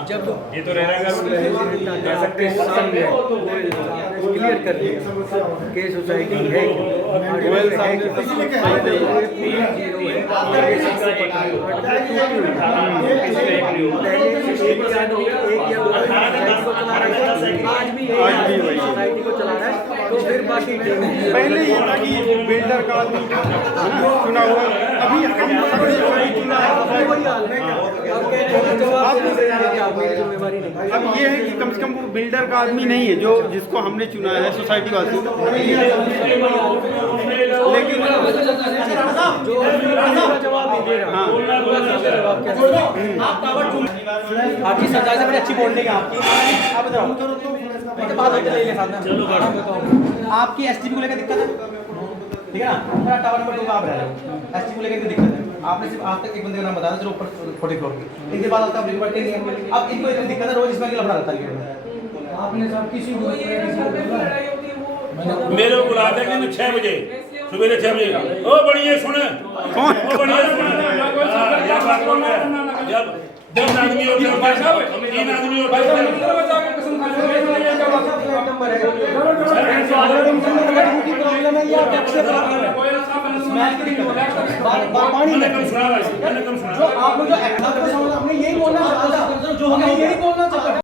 जब ये तो रहना क्लियर कर दिया कि सोसाइटी है भी है, इसका एक नहीं होगा, 18 इसका एक नहीं होगा, 60% हो गया, 18 आज भी वही। सोसाइटी को चला रहा है, तो फिर बाकी पहले ये था कि बिल्डर का आदमी चुना हुआ, अभी हम सबसे बड़ी चुना है। वही हाल है। अब कहते हैं जवाब नहीं दे रहे हैं, आप मेरी जिम्मेवारी नहीं। अब ये है कि कम से कम वो बिल्डर का आदमी नहीं है जो जिसको हमने चुना है सोसाइटी वासियों को। लेकिन जो जवाब नहीं दे रहा, आपकी सरकार से बड़ी अच्छी बॉन्डिंग है आपकी। आप बताओ बात होती है साथ में। चलो आपकी एसटीपी को लेकर दिक्कत है, ठीक है ना? मेरा टावर नंबर 2 आप रह रहे हो, एसटीपी को लेकर दिक्कत है। आपने सिर्फ आज तक एक बंदे का नाम बताया जो ऊपर 40 फ्लोर की, इनके बाद आपका रिकॉर्ड नहीं है। अब इनको इतनी दिक्कत है, रोज इसमें लफड़ा रहता है। आपने सब किसी को मेरे को बुला देंगे ना 6 बजे, सुबह 6 बजे। ओ बढ़िया सुन, ओ बढ़िया सुन, ये बात बोल रहा है। जब 10 आदमी होते हैं, 3 आदमी होते हैं, प्रॉब्लम है या टैक्स से प्रॉब्लम है? मैंने कम सुना भाई, मैंने कम सुना। जो आप लोग जो आपको समझ, आपने यही बोलना चाहा था, जो हमें यही बोलना चाहा था।